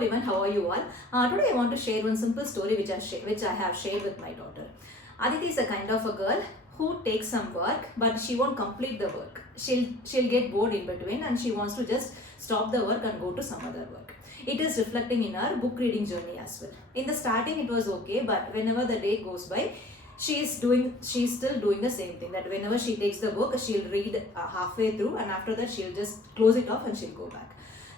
everyone, how are you all? Today I want to share one simple story which I have shared with my daughter. Aditi is a kind of a girl who takes some work but she won't complete the work. She'll get bored in between and she wants to just stop the work and go to some other work. It is reflecting in her book reading journey as well. In the starting it was okay, but whenever the day goes by, she's still doing the same thing, that whenever she takes the book, she'll read halfway through and after that she'll just close it off and she'll go back.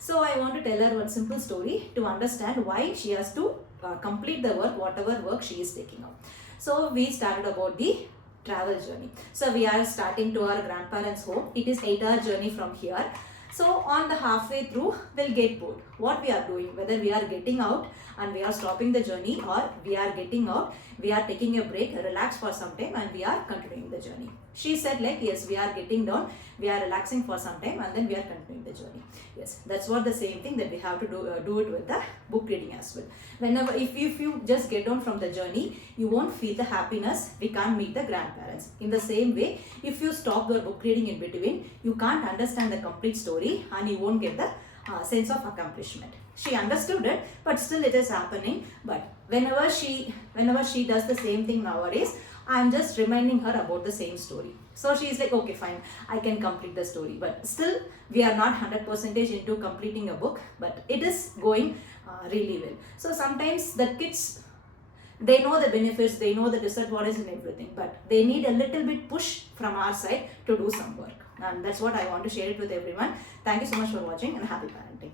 So I want to tell her one simple story to understand why she has to complete the work, whatever work she is taking out. So we started about the travel journey. So we are starting to our grandparents' home. It is 8-hour journey from here. So on the halfway through, we'll get bored. What we are doing, whether we are getting out and we are stopping the journey, or we are getting out, we are taking a break, relax for some time and we are continuing the journey. She said like, yes, we are getting down, we are relaxing for some time and then we are continuing the journey. Yes, that's what the same thing that we have to do it with the book reading as well. Whenever, if you just get down from the journey, you won't feel the happiness, we can't meet the grandparents. In the same way, if you stop your book reading in between, you can't understand the complete story and you won't get the sense of accomplishment. She understood it, but still it is happening. But whenever she does the same thing nowadays, I'm just reminding her about the same story. So she is like, okay, fine, I can complete the story. But still, we are not 100% into completing a book, but it is going really well. So sometimes the kids, they know the benefits, they know the disadvantages and everything, but they need a little bit push from our side to do some work. And that's what I want to share it with everyone. Thank you so much for watching and happy parenting.